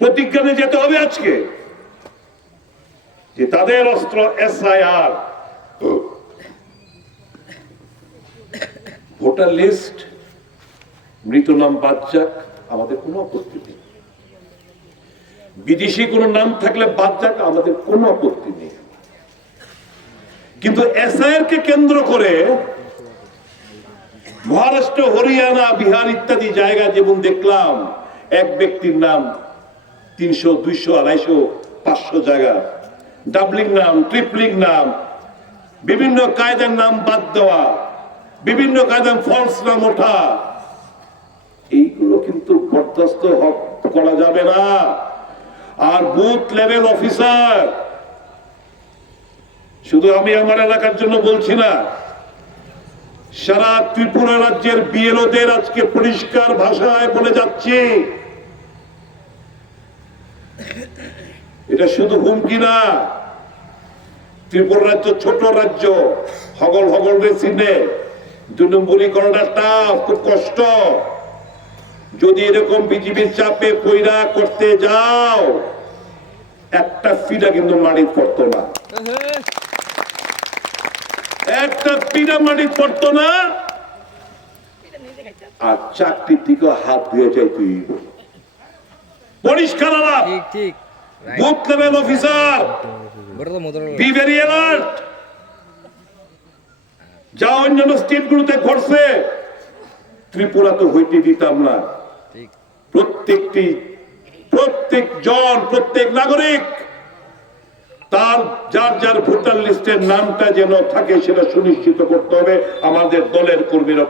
প্রতিজ্ঞা নিয়ে যেতে হবে আজকে যে তাদের অস্ত্র এসআইআর, ভোটার লিস্ট, মৃত নাম বাদ যাক, আমাদের কোনো আপত্তি নেই। বিদেশি কোন নাম থাকলে বাদ যাক, আমাদের কোনো আপত্তি নেই। কিন্তু এসআইআর কে কেন্দ্র করে মহারাষ্ট্র, হরিয়ানা, বিহার ইত্যাদি জায়গা যেমন দেখলাম এক ব্যক্তির নাম 300, 200, 250, 500 জায়গা, ডাবলিং নাম, ট্রিপলিং নাম, বিভিন্ন কায়দার নাম বাদ দেওয়া, বিভিন্ন কায়দার ফলস নাম ওঠা, এইগুলো কিন্তু বরদাস্ত করা যাবে না। আর বুথ লেভেল অফিসার, শুধু আমি আমার এলাকার জন্য বলছি না, সারা ত্রিপুরা রাজ্যের বিএলওদের আজকে পরিষ্কার ভাষায় বলে যাচ্ছি, এটা শুধু হুমকি না। ত্রিপুরা রাজ্য ছোট রাজ্য, হগল হগল রে চিনে, 2 নম্বরই করাটা খুব কষ্ট। যদি এরকম বিজেপির চাপে কইরা করতে যাও, একটা ফিডা কিন্তু মাটির পড়তো না, একটা পিডা মাটি পড়তো না, আর চাকরির দিকে হাত ধুয়ে যাই। তুই পরিষ্কার আলাপ, booth level officer, be very alert. যা অন্যান্য স্টেট গুলোতে ঘটছে, ত্রিপুরা তো হইতে দিতাম না। প্রত্যেক নাগরিক তার যার যার ভোটার লিস্টের নামটা যেন থাকে, সেটা সুনিশ্চিত করতে হবে। আমাদের দলের কর্মীরা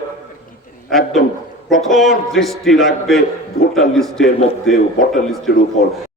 একদম প্রখর দৃষ্টি রাখবে ভোটার লিস্টের মধ্যে, ভোটার লিস্টের উপর।